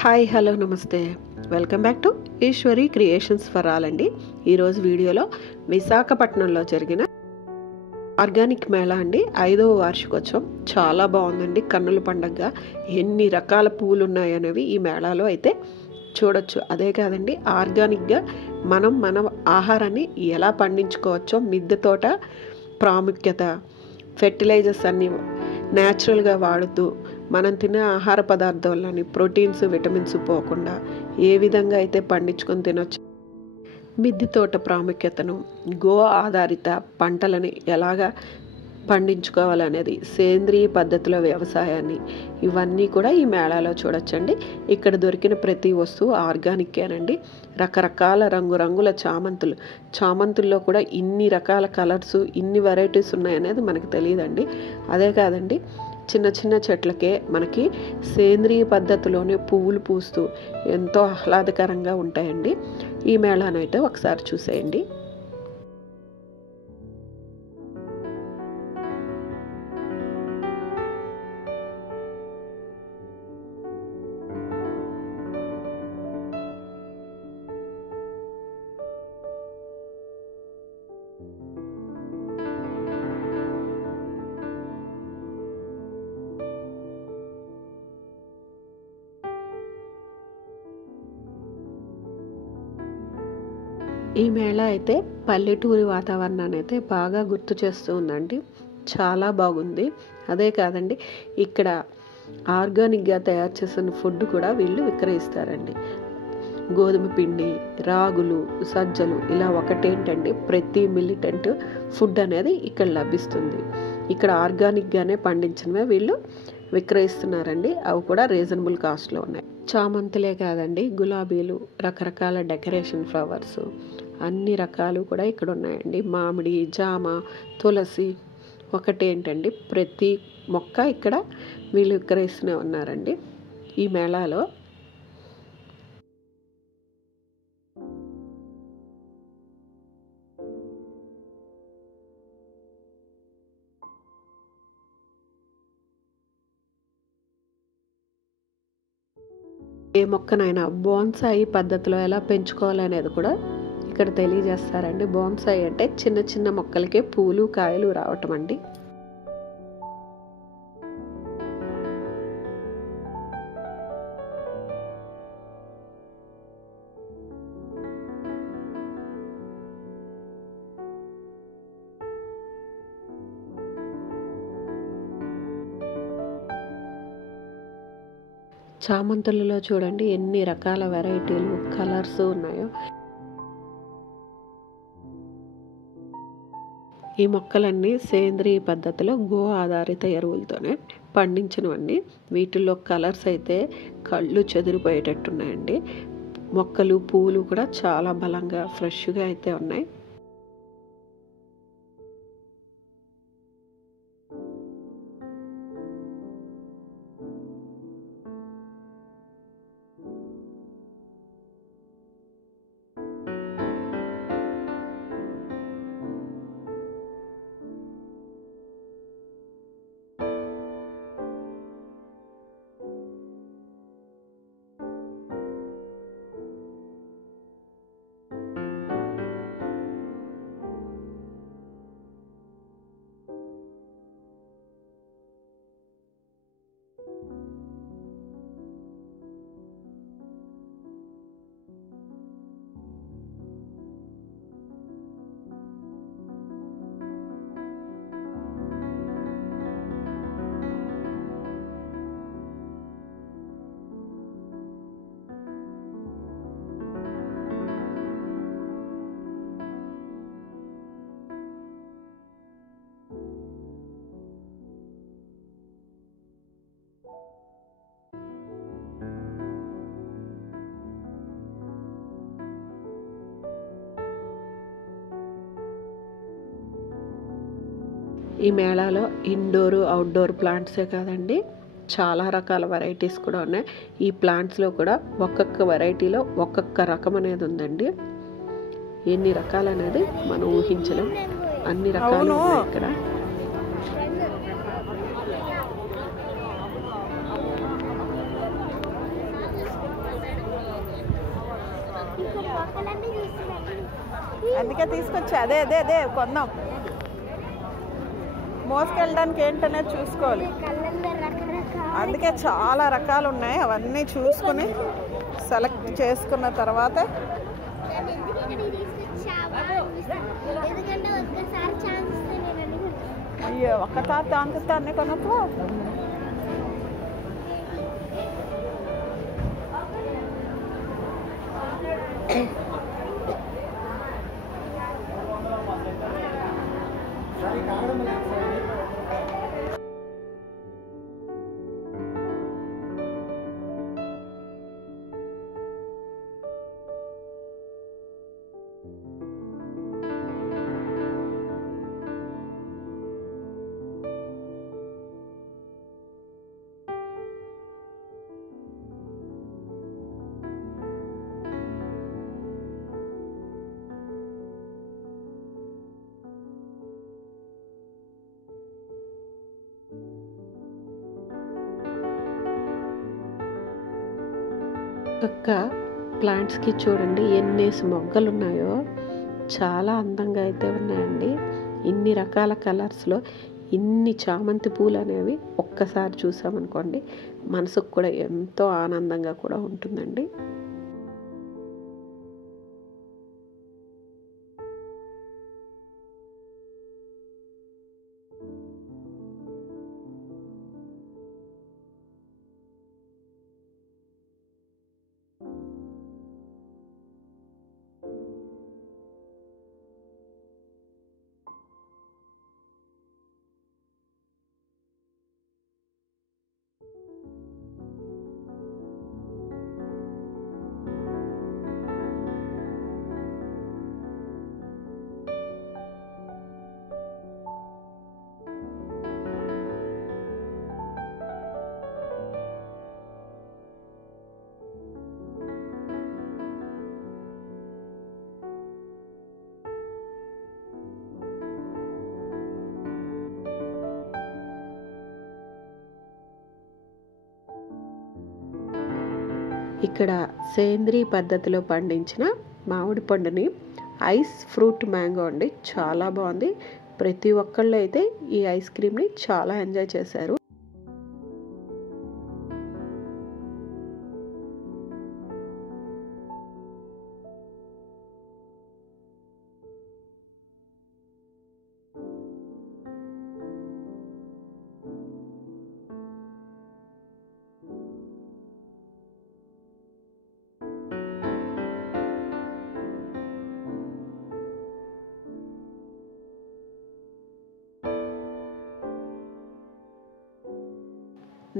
Hi hello నమస్తే welcome back to Eshwari creations for all అండి. ఈరోజు వీడియోలో విశాఖపట్నంలో జరిగిన ఆర్గానిక్ మేళా అండి, 5వ వార్షికోత్సవం చాలా బాగుందండి. కన్నుల పండగగా ఎన్ని రకాల పూలు ఉన్నాయనేవి ఈ మేళాలో అయితే చూడొచ్చు. అదే కాదండి, ఆర్గానిక్గా మన ఆహారాన్ని ఎలా పండించుకోవచ్చో, మిద్దె తోట ప్రాముఖ్యత, ఫెర్టిలైజర్స్ అన్నీ న్యాచురల్గా వాడుతూ మనం తినే ఆహార పదార్థాలని ప్రోటీన్స్ విటమిన్స్ పోకుండా ఏ విధంగా అయితే పండించుకొని తినొచ్చు, మిద్దె తోట ప్రాముఖ్యతను, గో ఆధారిత పంటలని ఎలాగా పండించుకోవాలనేది, సేంద్రియ పద్ధతిలో వ్యవసాయాన్ని, ఇవన్నీ కూడా ఈ మేళాలో చూడొచ్చండి. ఇక్కడ దొరికిన ప్రతి వస్తువు ఆర్గానికేనండి. రకరకాల రంగురంగుల చామంతుల్లో కూడా ఇన్ని రకాల కలర్స్, ఇన్ని వెరైటీస్ ఉన్నాయనేది మనకు తెలియదండి. అదే కాదండి, చిన్న చిన్న చెట్లకే మనకి సేంద్రియ పద్ధతిలోనే పువ్వులు పూస్తూ ఎంతో ఆహ్లాదకరంగా ఉంటాయండి. ఈ మేళానైతే ఒకసారి చూసేయండి. ఈ మేళా అయితే పల్లెటూరి వాతావరణాన్ని అయితే బాగా గుర్తు చేస్తూ ఉందండి. చాలా బాగుంది. అదే కాదండి, ఇక్కడ ఆర్గానిక్గా తయారు చేసిన ఫుడ్ కూడా వీళ్ళు విక్రయిస్తారండి. గోధుమ పిండి, రాగులు, సజ్జలు, ఇలా ఒకటేంటండి, ప్రతి మిలిటెంట్ ఫుడ్ అనేది ఇక్కడ లభిస్తుంది. ఇక్కడ ఆర్గానిక్గానే పండించినవే వీళ్ళు విక్రయిస్తున్నారండి. అవి కూడా రీజనబుల్ కాస్ట్లో ఉన్నాయి. చామంతులే కాదండి, గులాబీలు, రకరకాల డెకరేషన్ ఫ్లవర్స్, అన్ని రకాలు కూడా ఇక్కడ ఉన్నాయండి. మామిడి, జామ, తులసి, ఒకటేంటండి, ప్రతి మొక్క ఇక్కడ వీళ్ళు విక్రయిస్తూనే ఉన్నారండి ఈ మేళాలో. ఏ మొక్కనైనా బోన్సాయి పద్ధతిలో ఎలా పెంచుకోవాలనేది కూడా ఇక్కడ తెలియజేస్తారండి. బోన్సాయి అంటే చిన్న చిన్న మొక్కలకే పూలు కాయలు రావటం అండి. చామంతులలో చూడండి ఎన్ని రకాల వెరైటీలు, కలర్స్ ఉన్నాయో. ఈ మొక్కలన్నీ సేంద్రియ పద్ధతిలో గో ఆధారిత ఎరువులతోనే పండించినవన్నీ. వీటిల్లో కలర్స్ అయితే కళ్ళు చెదిరిపోయేటట్టున్నాయండి. మొక్కలు, పూలు కూడా చాలా బలంగా ఫ్రెష్గా అయితే ఉన్నాయి. ఈ మేళాలో ఇండోరు, అవుట్డోర్ ప్లాంట్సే కాదండి, చాలా రకాల వెరైటీస్ కూడా ఉన్నాయి. ఈ ప్లాంట్స్లో కూడా ఒక్కొక్క వెరైటీలో ఒక్కొక్క రకం అనేది ఉందండి. ఎన్ని రకాలు అనేది మనం ఊహించలేం. అన్ని రకాలు ఉన్నాయి ఇక్కడ. అందుకే తీసుకొచ్చి అదే అదే అదే కొందాం. మోసుకెళ్ళడానికి ఏంటనేది చూసుకోవాలి. అందుకే చాలా రకాలు ఉన్నాయి. అవన్నీ చూసుకుని సెలెక్ట్ చేసుకున్న తర్వాత అయ్యో ఒక్కసారి దానికి అన్నీ కొనకు. ఒక్క ప్లాంట్స్కి చూడండి ఎన్నేసి మొగ్గలు ఉన్నాయో. చాలా అందంగా అయితే ఉన్నాయండి. ఇన్ని రకాల కలర్స్లో ఇన్ని చామంతి పూలు అనేవి ఒక్కసారి చూసామనుకోండి మనసుకు కూడా ఎంతో ఆనందంగా కూడా ఉంటుందండి. ఇక్కడ సేంద్రీయ పద్ధతిలో పండించిన మామిడి పండుని ఐస్ ఫ్రూట్ మ్యాంగో అండి. చాలా బాగుంది. ప్రతి ఒక్కళ్ళు అయితే ఈ ఐస్ క్రీమ్ని చాలా ఎంజాయ్ చేశారు.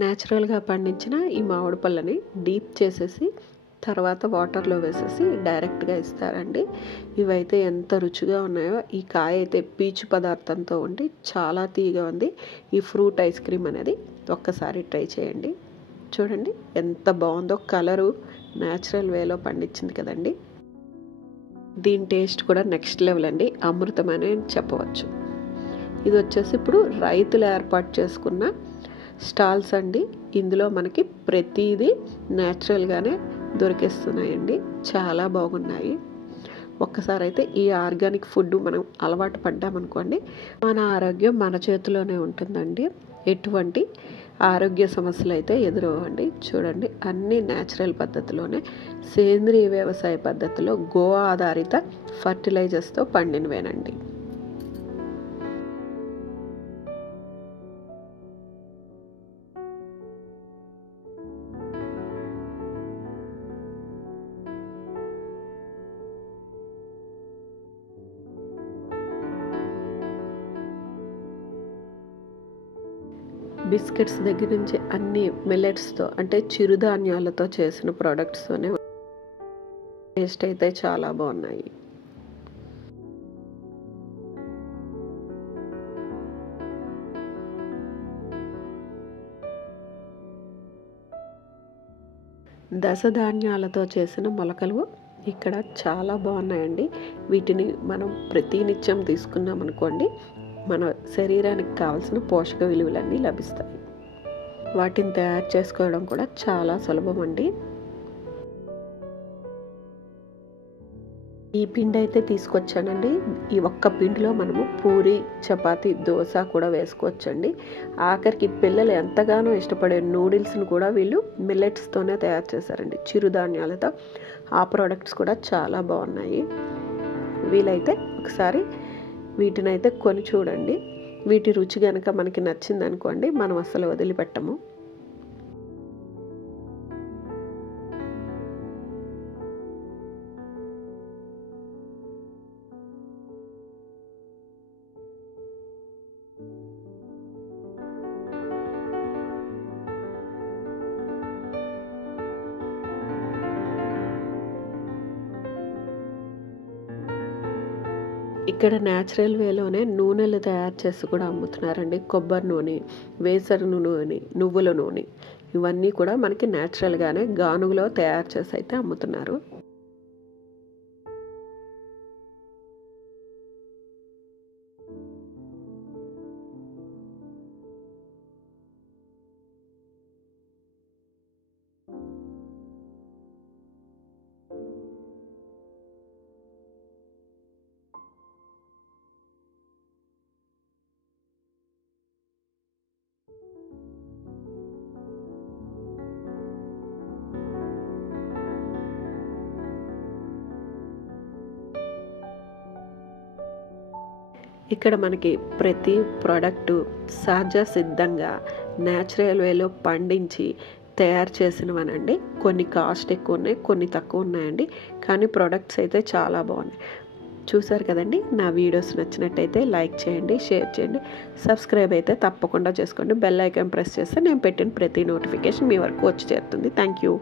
న్యాచురల్గా పండించిన ఈ మామిడి పళ్ళని డీప్ చేసేసి తర్వాత వాటర్లో వేసేసి డైరెక్ట్గా ఇస్తారండి. ఇవైతే ఎంత రుచిగా ఉన్నాయో. ఈ కాయ అయితే పీచు పదార్థంతో ఉండి చాలా తీయగా ఉంది. ఈ ఫ్రూట్ ఐస్ క్రీమ్ అనేది ఒక్కసారి ట్రై చేయండి. చూడండి ఎంత బాగుందో. కలరు న్యాచురల్ వేలో పండించింది కదండి. దీని టేస్ట్ కూడా నెక్స్ట్ లెవెల్ అండి. అమృతమనే చెప్పవచ్చు. ఇది వచ్చేసి ఇప్పుడు రైతులు ఏర్పాటు చేసుకున్న స్టాల్స్ అండి. ఇందులో మనకి ప్రతిదీ న్యాచురల్గానే దొరికేస్తున్నాయండి. చాలా బాగున్నాయి. ఒక్కసారి అయితే ఈ ఆర్గానిక్ ఫుడ్ మనం అలవాటు పడ్డామనుకోండి మన ఆరోగ్యం మన చేతిలోనే ఉంటుందండి. ఎటువంటి ఆరోగ్య సమస్యలు అయితే ఎదురవ్వండి. చూడండి అన్నీ న్యాచురల్ పద్ధతిలోనే సేంద్రీయ వ్యవసాయ పద్ధతిలో గో ఆధారిత ఫర్టిలైజర్స్తో పండినవేనండి. బిస్కెట్స్ దగ్గర నుంచి అన్ని మిల్లెట్స్తో అంటే చిరుధాన్యాలతో చేసిన ప్రోడక్ట్స్తోనే టేస్ట్ అయితే చాలా బాగున్నాయి. దశధాన్యాలతో చేసిన మొలకలు ఇక్కడ చాలా బాగున్నాయండి. వీటిని మనం ప్రతినిత్యం తీసుకున్నాం అనుకోండి మన శరీరానికి కావాల్సిన పోషక విలువలన్నీ లభిస్తాయి. వాటిని తయారు చేసుకోవడం కూడా చాలా సులభం అండి. ఈ పిండి అయితే తీసుకొచ్చానండి. ఈ ఒక్క పిండిలో మనము పూరి, చపాతీ, దోశ కూడా వేసుకోవచ్చండి. ఆఖరికి పిల్లలు ఎంతగానో ఇష్టపడే నూడిల్స్ని కూడా వీళ్ళు మిల్లెట్స్తోనే తయారు చేశారండి, చిరుధాన్యాలతో. ఆ ప్రోడక్ట్స్ కూడా చాలా బాగున్నాయి. వీలైతే ఒకసారి వీటినైతే కొని చూడండి. వీటి రుచి కనుక మనకి నచ్చిందనుకోండి, మనం అసలు వదిలిపెట్టము. ఇక్కడ న్యాచురల్ వేలోనే నూనెలు తయారు చేసి కూడా అమ్ముతున్నారండి. కొబ్బరి నూనె, వేసర నూనె, నువ్వుల నూనె, ఇవన్నీ కూడా మనకి న్యాచురల్గానే గానుగలో తయారు చేసి అయితే అమ్ముతున్నారు. ఇక్కడ మనకి ప్రతి ప్రోడక్టు సహజ సిద్ధంగా న్యాచురల్ వేలో పండించి తయారు చేసినవనండి. కొన్ని కాస్ట్ ఎక్కువ ఉన్నాయి, కొన్ని తక్కువ ఉన్నాయండి. కానీ ప్రోడక్ట్స్ అయితే చాలా బాగున్నాయి. చూసారు కదండి. నా వీడియోస్ నచ్చినట్టయితే లైక్ చేయండి, షేర్ చేయండి, సబ్స్క్రైబ్ అయితే తప్పకుండా చేసుకోండి. బెల్ ఐకాన్ ప్రెస్ చేస్తే నేను పెట్టిన ప్రతి నోటిఫికేషన్ మీ వరకు వచ్చి చేరుతుంది. Thank you.